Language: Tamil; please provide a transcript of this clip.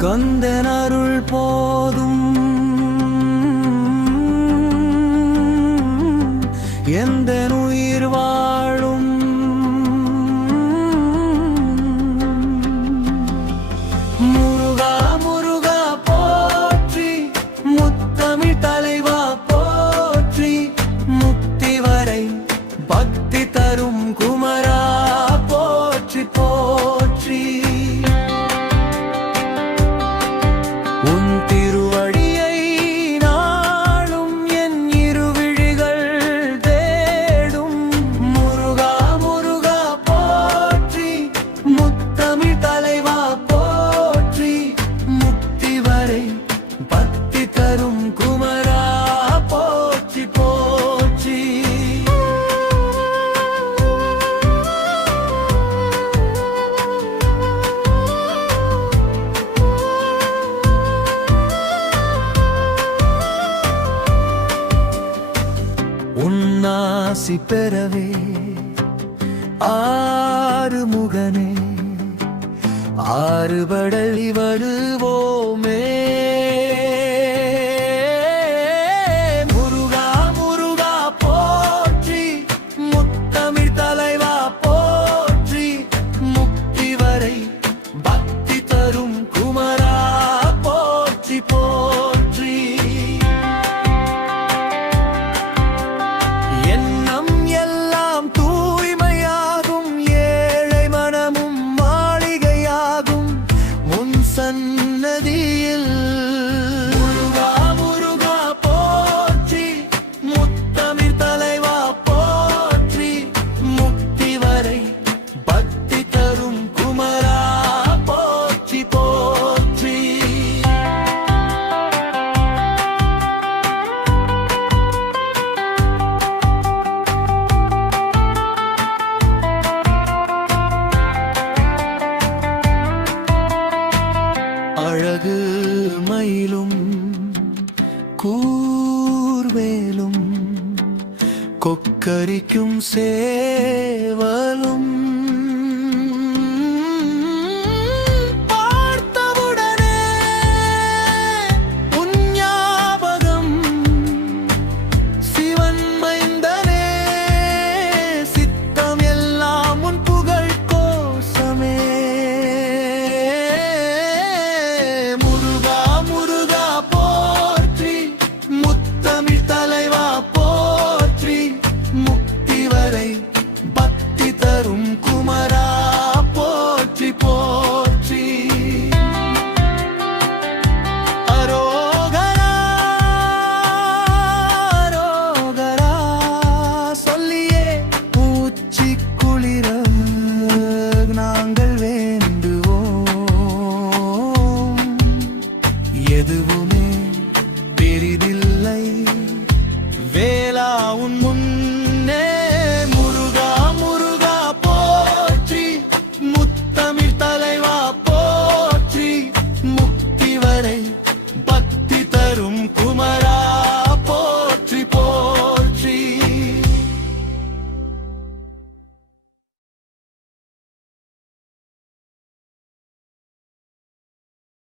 கந்தன் அருள் போதும் எந்தன் உயிர் வாழும். முருகா முருகா போற்றி, முத்தமிழ் தலைவா போற்றி, முக்தி வரை பக்தி தரும் குமரா போற்றி போற்றி. உன் திருவடியை நாளும் என் இருவிழிகள் தேடும். முருகா முருகா போற்றி, முத்தமிழ் தலைவா போற்றி, முக்தி வரை பக்தி தரும் குமரா போற்றி போற்றி. உன்னாசி பெறவே ஆறுமுகனே ஆறுபடலி வருவோமே. முருகா முருகா போற்றி, முத்தமிழ் தலைவா போற்றி, முக்தி வரை பக்தி தரும் குமரா போற்றி போற்றி. எண்ணம் எல்லாம் தூய்மையாகும், ஏழை மனமும் மாளிகையாகும் உன் சன்னதியில். முருகா முருகா போற்றி, முத்தமிழ் தலைவா போற்றி, முக்தி வரை பக்தி தரும் குமரா போற்றி போற்றி. அழகு மயிலும் கூர்வேலும் கொக்கரிக்கும் சேவலும் பார்த்தவுடனே உன் ஞாபகம். சிவன் மைந்தனே சித்தம் எல்லாம் உன் புகழ் கோசமே. முருகா முருகா போற்றி, முத்தமிழ் தலைவா போற்றி, முக்தி வரை பக்தி தரும் குமரா போற்றி போற்றி. அரோகரா அரோகரா சொல்லியே பூச்சி குளிர நாங்கள் வேண்டுவோம். எதுவும்